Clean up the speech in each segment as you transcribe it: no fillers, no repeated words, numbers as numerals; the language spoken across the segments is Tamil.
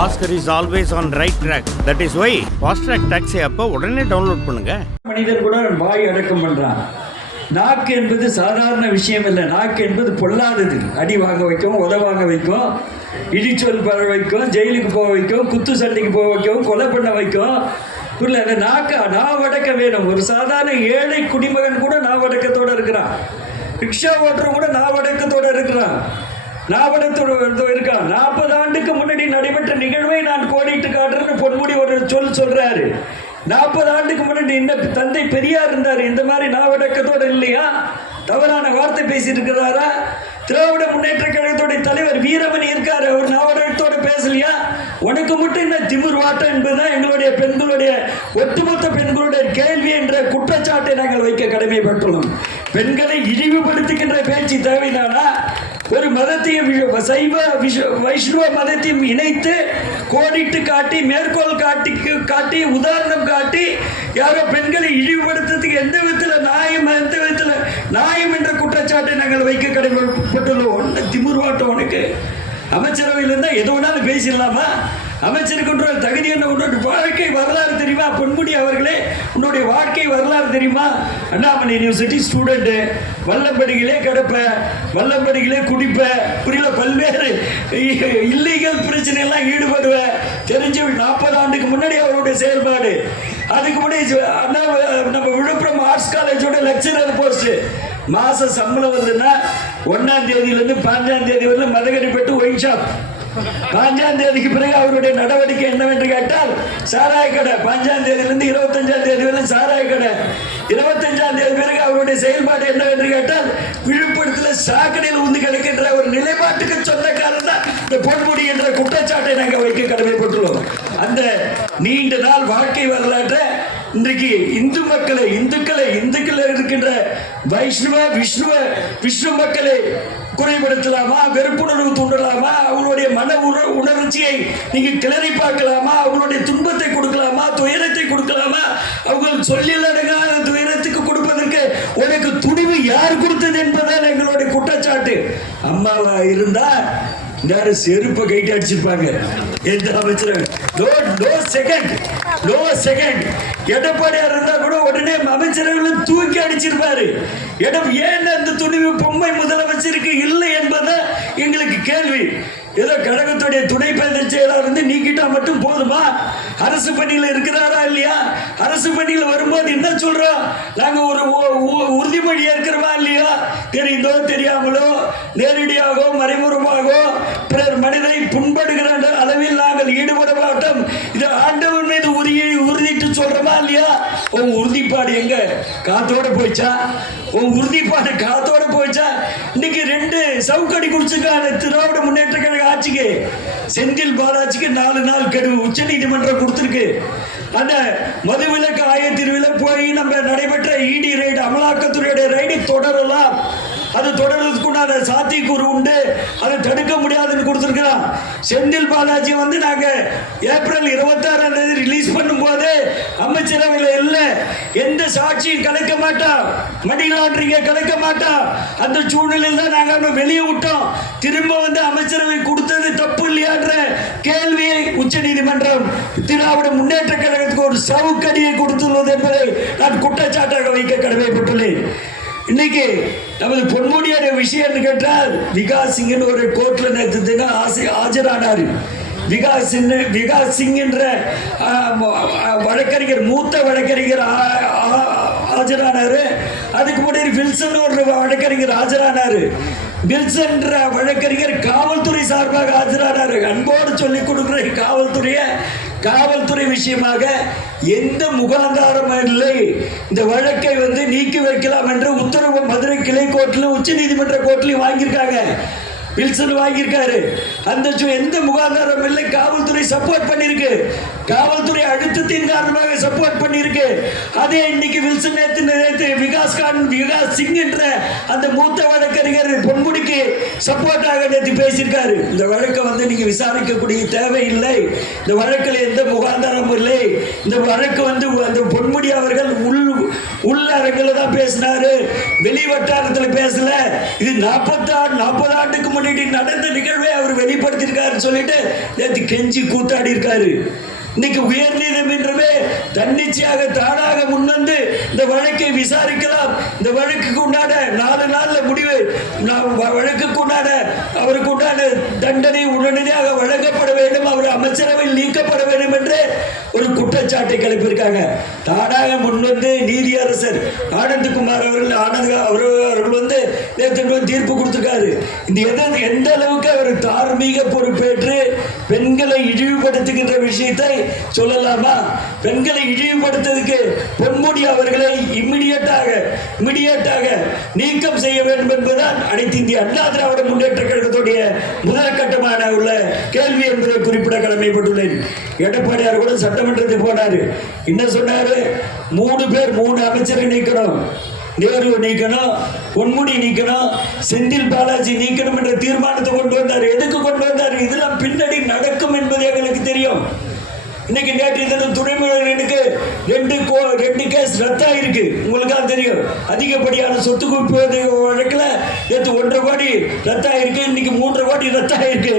Oscar is always on right track. That is why fast track taxi அப்ப உடனே டவுன்லோட் பண்ணுங்க. மனிதன் கூட வாய் அடக்கம் பண்றான். நாக்கு என்பது சாதாரண விஷயம் இல்லை. நாக்கு என்பது பொல்லாதது. அடி வாங்க வைக்கும், உத வாங்க வைக்கும், இடிச்சொல் பர வைக்கும், ஜெயிலுக்கு போக வைக்கும், குத்து சண்டைக்கு போக வைக்கும், கொலை பண்ண வைக்கும். புரியல? அந்த நாவடக்க வேணும். ஒரு சாதாரண ஏழை குடிமகன் கூட நாவடக்கத்தோட இருக்கிறான். ரிக்ஷா ஓட்டுறவங்க கூட நாவடக்கத்தோட இருக்கிறான். நாவடத்தோட இருக்கான். 40 ஆண்டுக்கு முன்னாடி நடைபெற்ற நிகழ்வை நான் கோடிட்டு காட்டுறேன்னு பொன்முடி ஒரு சொல்றாரு. 40 ஆண்டுக்கு முன்னாடி இந்த தந்தை பெரியார் இருந்தாரு. இந்த மாதிரி நாவடக்கத்தோட இல்லையா? தவறான வார்த்தை பேசிட்டு இருக்கிறாரா? திராவிட முன்னேற்ற கழகத்துடைய தலைவர் வீரமணி இருக்காரு, அவர் நாவடக்கத்தோட பேசலையா? உனக்கு மட்டும் என்ன திமிர் வாட்டம் என்பதுதான் எங்களுடைய பெண்களுடைய ஒட்டுமொத்த பெண்களுடைய கேள்வி என்ற குற்றச்சாட்டை நாங்கள் வைக்க கடமைப்பட்டுள்ளோம். பெண்களை இழிவுபடுத்துகின்ற பேச்சு தேவைதானா? ஒரு மதத்தையும் சைவ வைஷ்ணவ மதத்தையும் இணைத்து கோடிட்டு காட்டி மேற்கோள் காட்டி உதாரணம் காட்டி யாரோ பெண்களை இழிவுபடுத்துறதுக்கு எந்த விதத்தில் நியாயம் என்ற குற்றச்சாட்டை நாங்கள் வைக்க கடமைப்பட்டுள்ளோம். திமுருவாட்டம் உனக்கு அமைச்சரவையில் இருந்தால் எது வேணாலும் பேசிடலாமா? அமைச்சருக்கு தகுதி என்ன? உன்னோட வாழ்க்கை வரலாறு தெரியுமா? பொன்முடி அவர்களே, உன்னுடைய வாழ்க்கை வரலாறு தெரியுமா? அண்ணாமலை யூனிவர்சிட்டி ஸ்டூடெண்ட்டு, வல்லம்படிகளே கிடப்ப, வல்லம்படிகளே குடிப்ப, புரியல, பல்வேறு இல்லீகல் பிரச்சனையெல்லாம் ஈடுபடுவ. தெரிஞ்சு 40 ஆண்டுக்கு முன்னாடி அவருடைய செயல்பாடு. அதுக்கு முன்னாடி நம்ம விழுப்புரம் ஆர்ட்ஸ் காலேஜோட லெக்சரர் போஸ்ட். மாச சம்பளம் வருதுன்னா 1ஆம் தேதியிலிருந்து 5ஆம் தேதி வரை மதகடிப்பட்டு ஒயின் ஷாப். 5ஆம் தேதிக்கு பிறகு அவருடைய நடவடிக்கை என்னவென்று கேட்டால் சாராய கடை. 5ஆம் தேதியிலிருந்து 25ஆம் தேதி வரை சாராய கடை. 25ஆம் தேதி பிறகு அவருடைய செயல்பாடு என்னவென்று கேட்டால் விழுப்புரத்தில் சாக்கடையில் உந்து கிடக்கின்ற ஒரு நிலைப்பாட்டுக்கு சொந்தக்காரர் தான் இந்த பொன்முடி என்ற குற்றச்சாட்டை நாங்கள் வைக்க கடமைப்பட்டுள்ளோம். அந்த நீண்ட நாள் வாழ்க்கை வரலாற்றை இன்றைக்கு இந்துக்களை இருக்கின்ற வைஷ்ணவ விஷ்ணு மக்களை குறைபடுத்தலாமா? வெறுப்புணர்வு தூண்டலாமா? அவங்களுடைய மன உணர்ச்சியை நீங்க கிளறி பார்க்கலாமா? அவங்களுடைய துன்பத்தை கொடுக்கலாமா? துயரத்தை கொடுக்கலாமா? அவங்க சொல்லிலடங்காத துயரத்துக்கு கொடுப்பதற்கு உனக்கு துணிவு யார் கொடுத்தது என்பதால் எங்களுடைய குற்றச்சாட்டு. அம்மாவா இருந்தா யாரும் செருப்பை கைட்டு அடிச்சிருப்பாங்க. எந்த அமைச்சர் நோ செகண்ட் எடப்பாடியார் இருந்தா கூட உடனே அமைச்சரவையில் தூக்கி அடிச்சிருப்பாரு. ஏன் அந்த துணிவு பொம்மை முதலமைச்சருக்கு இல்லை என்பது எங்களுக்கு கேள்வி. ஏதோ கழகத்துடைய துணை பொதுச் செயலாளர் வந்து நீக்கிட்டா மட்டும் போதுமா? அரசு பணியில் இருக்கிறாரா இல்லையா? அரசு பணியில் வரும்போது என்ன சொல்றோம்? நாங்க ஒரு உறுதிமொழி ஏற்கிறோமா இல்லையா? தெரிந்தோ தெரியாமலோ நேரடியாகவோ மறைமுகமாகவோ பிறர் மனிதனை புண்படுகிற அளவில் நாங்கள் ஈடுபட மாட்டோம். இது ஆண்டவன் மீது உறுதிட்டு சொல்றோமா இல்லையா? உன் உறுதிப்பாடு எங்க காத்தோட போயிச்சா? உன் உறுதிப்பாடு காத்தோட போயிச்சா? இன்னைக்கு 2 சவுக்கடி குடிச்சுக்கான திராவிட முன்னேற்ற கழக ஆட்சிக்கு செந்தில் பாலாஜிக்கு 4 நாள் கெடு உச்ச நீதிமன்றம் கொடுத்திருக்கு. அந்த மதுவிலக்கு ஆயத்தீர்வில போய் நம்ம நடைபெற்ற இடி ரைடு, அமலாக்கத்துறையுடைய ரைடு தொடரலாம். அது தொடர்றதுக்குண்டான சாத்தியக்கூறு உண்டு. அதை தடுக்க முடியாதுன்னு கொடுத்துருக்கிறான். செந்தில் பாலாஜி வந்து நாங்க ஏப்ரல் 26ஆம் தேதி ரிலீஸ் பண்ணும் போது அமைச்சரவையில் இல்லை, எந்த சாட்சியும் கலைக்க மாட்டோம், மணி லாண்டரிங்க கலைக்க மாட்டோம். அந்த சூழ்நிலையில் தான் நாங்கள் வெளியே விட்டோம். திரும்ப வந்து அமைச்சரவை கொடுத்தது தப்பு இல்லையான்ற கேள்வியை உச்ச நீதிமன்றம் திராவிட முன்னேற்ற கழகத்துக்கு ஒரு சவுக்கடியை கொடுத்துள்ளது என்பதை நான் குற்றச்சாட்டாக வைக்க கடமைப்பட்டுள்ளேன். இன்னைக்கு நமது பொன்முடியோட விஷயம் கேட்டால் விகாஸ் சிங் ஒரு கோர்ட்ல நேற்று ஆஜரானார். விகாஸ் சிங் என்ற வழக்கறிஞர், மூத்த வழக்கறிஞர் ஆஜரானாரு. அதுக்கு முன்னாடி வில்சன் ஒரு வழக்கறிஞர் ஆஜரானாரு. வில்சன் வழக்கறிஞர் காவல்துறை சார்பாக ஆஜரானாரு. அன்போடு சொல்லிக் கொடுக்கிற காவல்துறை விஷயமாக எந்த முகாந்தாரம் இல்லை, இந்த வழக்கை வந்து நீக்கி வைக்கலாம் என்று உத்தரவு மதுரை கிளை கோர்ட்டிலும் உச்ச நீதிமன்ற கோர்ட்டிலும் வாங்கியிருக்காங்க. வில்சன் வாங்கியிருக்காரு. அந்த எந்த முகாதாரம் இல்லை. காவல்துறை சப்போர்ட் பண்ணிருக்கு. காவல்துறை அழுத்தத்தின் காரணமாக சப்போர்ட் பண்ணிருக்கு. அதே இன்னைக்கு வில்சன் நேற்று விகாஸ் சிங் என்ற அந்த மூத்த வழக்கறிஞர் பொன்முடிக்கு சப்போர்ட்டாக நேற்று பேசியிருக்காரு. இந்த வழக்கை வந்து நீங்க விசாரிக்கக்கூடிய தேவையில்லை, இந்த வழக்கில் எந்த முகாதாரமும் இல்லை. இந்த வழக்கு வந்து அந்த பொன்முடி அவர்கள் உள்ளரங்கில் தான் பேசினாரு, வெளி வட்டாரத்தில் பேசல. இது 40 ஆண்டுக்கு முன்னாடி நடந்த நிகழ்வை அவர் வெளிப்படுத்திருக்காரு சொல்லிட்டு நேற்று கெஞ்சி கூத்தாடி இருக்காரு. இன்னைக்கு உயர் நீதிமன்றமே தன்னிச்சையாக தானாக முன்வந்து இந்த வழக்கை விசாரிக்கலாம், இந்த வழக்குக்கு உண்டான 4 நாள்ல முடிவு, வழக்குக்கு உண்டான அவருக்கு உண்டான தண்டனை உடனடியாக வழங்கப்பட வேண்டும், அவர் அமைச்சரவையில் நீக்கப்பட வேண்டும் என்று ஒரு குற்றச்சாட்டை கிளப்பியிருக்காங்க. தானாக முன்வந்து நீதியரசர் ஆனந்தகுமார் அவர்கள் வந்து நேற்று தீர்ப்பு கொடுத்திருக்காரு. இந்த எந்த அளவுக்கு அவர் தார்மீக பொறுப்பேற்று பெண்களை இழிவுபடுத்துகின்ற விஷயத்தை சொல்லலாமா? பெண்களை இழிவுபடுத்துவதற்கு பொன்முடி அவர்களை இமிடியேட்டாக நீக்கம் செய்ய வேண்டும் என்பதுதான் அனைத்து இந்திய அண்ணா திராவிட முன்னேற்ற கழகத்துடைய முதல் கட்டமான உள்ள கேள்வி என்பதை குறிப்பிட கடமைப்பட்டுள்ளேன். எடப்பாடியார் கூட சட்டமன்றத்துக்கு போனாரு. என்ன சொன்னாரு? 3 பேர் 3 அமைச்சரை நீக்கணும், நேரு நீக்கணும், பொன்முடி நீக்கணும், செந்தில் பாலாஜி நீக்கணும் என்ற தீர்மானத்தை கொண்டு வந்தார். எதுக்கு கொண்டு வந்தார்? இதெல்லாம் பின்னாடி நடக்கும் என்பது எங்களுக்கு தெரியும். இன்னைக்கு நேற்று தினம் துணை முதல்வருக்கு 2 கேஸ் ரத்தாயிருக்கு. உங்களுக்கு தெரியும். அதிகப்படியான சொத்து குவிப்பு வழக்கில் நேற்று 1.5 கோடி ரத்தாயிருக்கு, இன்னைக்கு 3.5 கோடி ரத்தாயிருக்கு.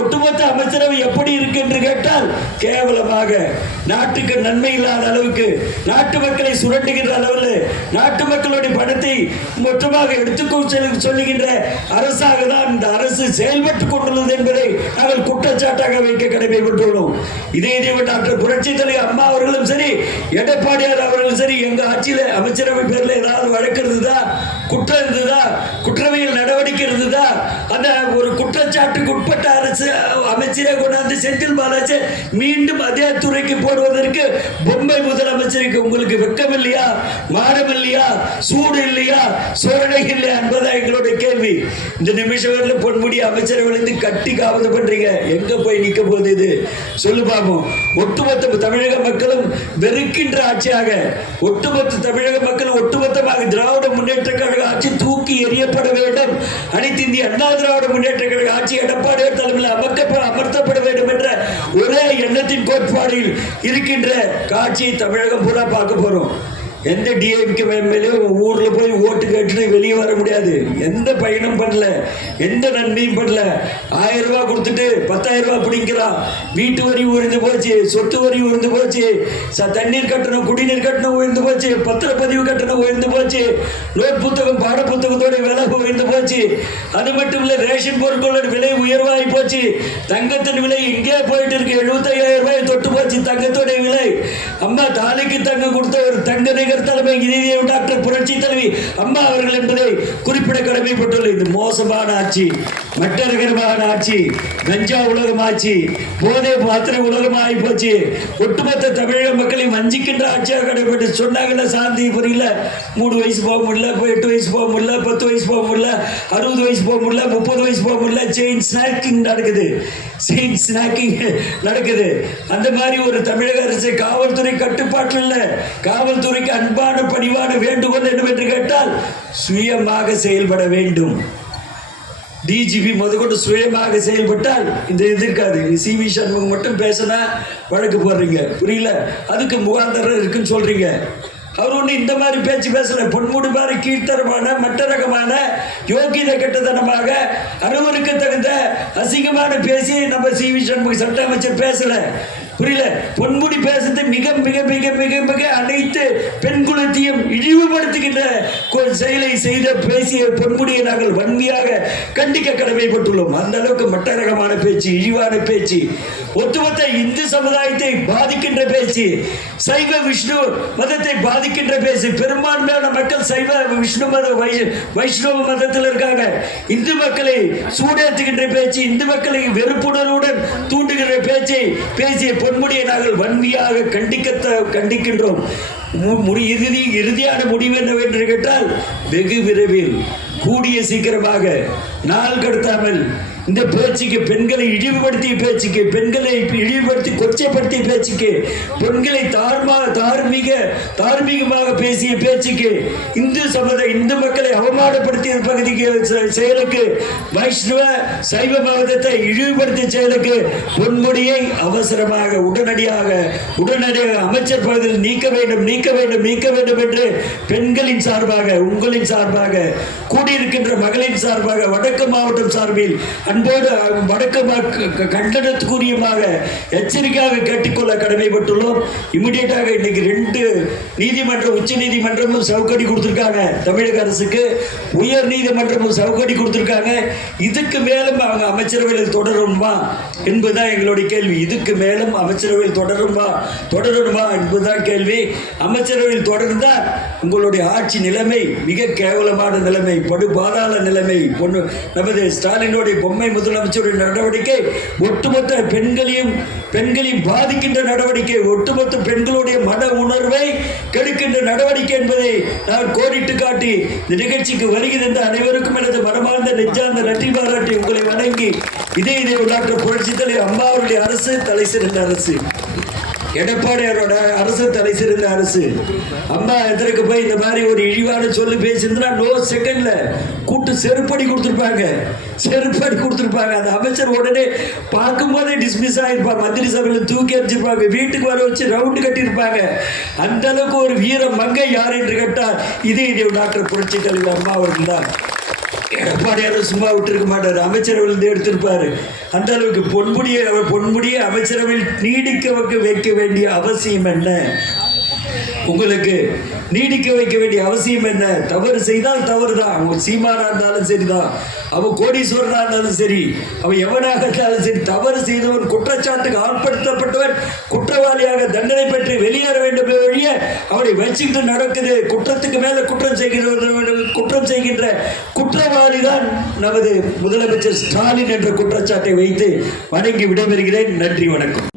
ஒட்டுமொத்த அமைச்சரவை எப்படி இருக்கு என்று கேட்டால் கேவலமாக, நாட்டுக்கு நன்மை இல்லாத அளவுக்கு, நாட்டு மக்களை சுரண்டுகின்ற அளவில், நாட்டு மக்களுடைய பணத்தை மொத்தமாக எடுத்துக்கொண்டு சொல்லுகின்ற அரசாக தான் இந்த அரசு செயல்பட்டுக் கொண்டுள்ளது என்பதை நாங்கள் குற்றச்சாட்டாக வைக்க கடமைப்பட்டுள்ளோம். இதே டாக்டர் புரட்சி தலைவர் அம்மா அவர்களும் சரி, எடப்பாடியார் அவர்களும் சரி, எங்க ஆட்சியில அமைச்சரவை பேர்ல ஏதாவது வழக்கு இருந்ததா, குற்றம் இருந்ததா, குற்றவியல் நடவடிக்கை இருந்ததா? அந்த ஒரு குற்றச்சாட்டுக்கு உட்பட்ட அரசு அமைச்சரை கொண்டாந்து செந்தில் பாலாஜி மீண்டும் அதே துறைக்கு போடுவதற்கு பொம்மை முதலமைச்சருக்கு உங்களுக்கு வெக்கம் இல்லையா, மானம் இல்லையா, சூடு இல்லையா, சோழனை இல்லையா என்பதா எங்களுடைய கேள்வி. இந்த நிமிஷம் வரல பொன்முடி அமைச்சரவையிலிருந்து கட்டி காவல் பண்றீங்க, எங்க போய் நிக்க போகுது இது சொல்லு பாப்போம். ஒட்டுமொத்த தமிழக மக்களும் வெறுக்கின்ற ஆட்சியாக, ஒட்டுமொத்த தமிழக மக்கள் ஒட்டுமொத்தமாக திராவிட முன்னேற்ற கழக ஆட்சி தூக்கி எறியப்பட வேண்டும், அனைத்து இந்திய அண்ணா திராவிட முன்னேற்ற கழக ஆட்சி எடப்பாடியார் தலைமையில் அமர்த்தப்பட வேண்டும் என்ற ஒரே எண்ணத்தின் கோட்பாடில் இருக்கின்ற காட்சியை தமிழகம் பூரா பார்க்க போறோம். எந்த டிஎம்கே எம்எல்ஏ ஊர்ல போய் ஓட்டு கேட்டு வெளியே வர முடியாது. எந்த பயணம் பண்ணல, எந்த நன்மையும் பண்ணல. 1000 ரூபாய் கொடுத்துட்டு 10,000 ரூபாய் பிடிக்கிறான். வீட்டு வரி உயர்ந்து போச்சு, சொத்து வரி உயர்ந்து போச்சு, தண்ணீர் கட்டணம், குடிநீர் கட்டணம் உயர்ந்து போச்சு, பத்திரப்பதிவு கட்டணம் உயர்ந்து போச்சு, நோட் புத்தகம் பாட புத்தகத்தோட விலை உயர்ந்து போச்சு. அது மட்டும் இல்ல, ரேஷன் பொருட்களோட விலை உயர்வாகி போச்சு. தங்கத்தின் விலை எங்கே போயிட்டு இருக்கு, 75,000 ரூபாய் தொட்டு போச்சு தங்கத்தோட விலை. அம்மா தாலிக்கு தங்கம் கொடுத்த ஒரு தங்க தலைமை டாக்டர் புரட்சி தலைவி அம்மா அவர்கள் என்பதை குறிப்பிட கடமைப்பட்டுள்ள இந்த மோசமான ஆட்சி, மட்டரகரமான ஆட்சி, கஞ்சா உலகம் ஆட்சி, போதை மாத்திரை உலகம் ஆகி போச்சு. ஒட்டுமொத்த தமிழக மக்களை வஞ்சிக்கின்ற ஆட்சியாக கடைபெற்று சொன்னாங்கல்ல, சாந்தி புரியல, 3 வயசு போக முடியல, 8 வயசு போக முடியல, 10 வயசு போக முடியல, 60 வயசு போக முடியல, 30 வயசு போக முடியல. செயின் ஸ்நாக்கிங் நடக்குது. அந்த மாதிரி ஒரு தமிழக அரசு காவல்துறை கட்டுப்பாட்டில் இல்ல. காவல்துறைக்கு அன்பான பணிவான வேண்டுகோள் என்று கேட்டால் சுயமாக செயல்பட வேண்டும். டிஜிபி முதற்கொண்டு சுயமாக செயல்பட்டால் இந்த இருக்காது. சிவி சண்முகம் மட்டும் பேசினா வழக்கு போடுறீங்க, புரியல, அதுக்கு முகாந்தரம் இருக்குன்னு சொல்றீங்க. அவர் ஒன்று இந்த மாதிரி பேச்சு பேசல. பொன்முடி மாதிரி கீழ்த்தரமான மட்டரகமான யோகித கட்டத்தனமாக அறுவருக்கு தகுந்த அசிங்கமான பேசி நம்ம சிவி சண்முக சட்ட அமைச்சர் பேசல, புரியல. பொன்முடி பேசுறது மிக மிக மிக மிக மிக அனைத்து பெண் குலத்தையும் இழிவுபடுத்துகின்ற செயலை பேசிய பொன்முடியை நாங்கள் வன்மையாக கண்டிக்க கடமைப்பட்டுள்ளோம். அந்த அளவுக்கு மட்டரகமான பேச்சு, இழிவான பேச்சு, ஒட்டுமொத்த இந்து சமுதாயத்தை பாதிக்கின்ற பேச்சு, சைவ விஷ்ணு மதத்தை பாதிக்கின்ற பேச்சு. பெரும்பான்மையான மக்கள் சைவ விஷ்ணு மத வைஷ்ணவ மதத்தில் இருக்காங்க. இந்து மக்களை சூடேற்றுகின்ற பேச்சு, இந்து மக்களை வெறுப்புணர்வுடன் தூண்டுகின்ற பேச்சை பேசிய பொன்முடியை நாங்கள் வன்மையாக கண்டிக்கின்றோம். இறுதியான முடிவு என்னவென்று கேட்டால், வெகு விரைவில் கூடிய சீக்கிரமாக நாள் கடத்தாமல் இந்த பேச்சுக்கு, பெண்களை இழிவுபடுத்திய பேச்சுக்கு, பெண்களை இழிவுபடுத்தி கொச்சைப்படுத்திய பேச்சுக்கு, பெண்களை தார்மீகமாக பேசிய பேச்சுக்கு, இந்து மக்களை அவமானப்படுத்திய பகுதிக்கு செயலுக்கு, வைஷ்ணவ சைவ மதத்தை இழிவுபடுத்திய செயலுக்கு பொன்முடியை அவசரமாக உடனடியாக அமைச்சர் பகுதியில் நீக்க வேண்டும் என்று பெண்களின் சார்பாக, உங்களின் சார்பாக, கூடியிருக்கின்ற மகளின் சார்பாக, வடக்கு மாவட்டம் சார்பில் அன்போடு கண்டனத்துக்குரியமாக எச்சரிக்கையாக கேட்டுக்கொள்ள கடமைப்பட்டுள்ளோம். இமிடியேட்டாக இன்னைக்கு 2 நீதிமன்றம், உச்ச நீதிமன்றமும் சவுக்கடி கொடுத்துருக்காங்க தமிழக அரசுக்கு, உயர் நீதிமன்றமும் சவுக்கடி கொடுத்துருக்காங்க. இதுக்கு மேலும் அவங்க அமைச்சரவையில் தொடரணுமா என்பதுதான் எங்களுடைய கேள்வி. இதுக்கு மேலும் அமைச்சரவையில் தொடரணுமா என்பதுதான் கேள்வி. அமைச்சரவையில் தொடர்ந்தால் உங்களுடைய ஆட்சி நிலைமை மிக கேவலமான நிலைமை, படுபாதாள நிலைமை. நமது ஸ்டாலினுடைய பொம்மை முதலமைச்சருடைய நடவடிக்கை ஒட்டுமொத்த பெண்களையும் பாதிக்கின்ற நடவடிக்கை, ஒட்டுமொத்த பெண்களுடைய மன உணர்வை கெடுக்கின்ற நடவடிக்கை என்பதை நான் கோடிட்டு காட்டி இந்த நிகழ்ச்சிக்கு வருகின்ற அனைவருக்கும் எனது மனமார்ந்த நெஞ்சார்ந்த நன்றி பாராட்டி உங்களை வணங்கி, இதே டாக்டர் புரட்சித் தலைவர் அம்மா அவருடைய அரசு தலை சிறந்த அரசு, எடப்பாடியாரோட அரசு தலை சிறந்த அரசு. அம்மா எதற்கு போய் இந்த மாதிரி ஒரு இழிவான சொல்லி பேசியிருந்தா நோ செகண்ட்ல கூட்டு செருப்படி கொடுத்துருப்பாங்க. அந்த அமைச்சர் உடனே பார்க்கும் போதே டிஸ்மிஸ் ஆகிருப்பாங்க, மந்திரி சபையில் தூக்கி அடிச்சிருப்பாங்க, வீட்டுக்கு வர வச்சு ரவுண்டு கட்டியிருப்பாங்க. அந்த அளவுக்கு ஒரு வீர மங்கை யார் என்று கேட்டால் இதே டாக்டர் புரட்சி தலைவர் அம்மா அவர்கள் தான். எடப்பாடியாரும் சும்மா விட்டுருக்க மாட்டார், அமைச்சரவையில் எடுத்திருப்பாரு. அந்த அளவுக்கு பொன்முடியை அமைச்சரவையில் நீடிக்க வைக்க வேண்டிய அவசியம் என்ன? உங்களுக்கு நீடிக்க வைக்க வேண்டிய அவசியம் என்ன? தவறு செய்தால் தவறு தான். அவன் சீமானா இருந்தாலும் சரிதான், அவன் கோடீஸ்வரனா இருந்தாலும் சரி, அவன் எவனாக இருந்தாலும் சரி, தவறு செய்தவன், குற்றச்சாட்டுக்கு ஆட்படுத்தப்பட்டவன் குற்றவாளியாக தண்டனை பெற்று வெளியேற வேண்டும் வழிய அவனை வச்சுக்கிட்டு நடக்குது. குற்றத்துக்கு மேல குற்றம் செய்கின்ற குற்றவாளி தான் நமது முதலமைச்சர் ஸ்டாலின் என்ற குற்றச்சாட்டை வைத்து வணங்கி விடைபெறுகிறேன். நன்றி, வணக்கம்.